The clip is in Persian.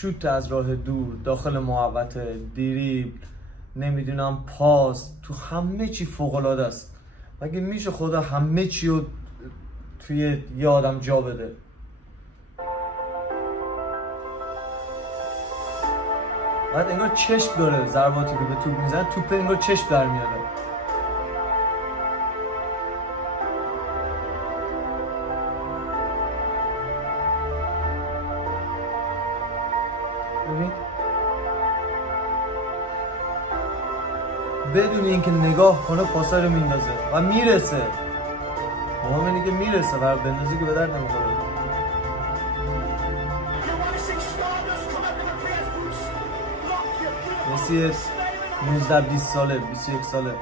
شوت از راه دور، داخل محوطه، دریبل، نمیدونم پاس، تو همه چی فوق العاده است. مگه میشه خدا همه چی رو توی یه آدم جا بده؟ بعد انگار چشم داره، ضرباتی که به توپ میزنه توپ انگار چشم در میاره. ببین بدون اینکه نگاه کنه پاسا رو میندازه و میرسه. مهم اینه که میرسه و بندازه که به درد نمیخوره. مسی 19 20 ساله 21 ساله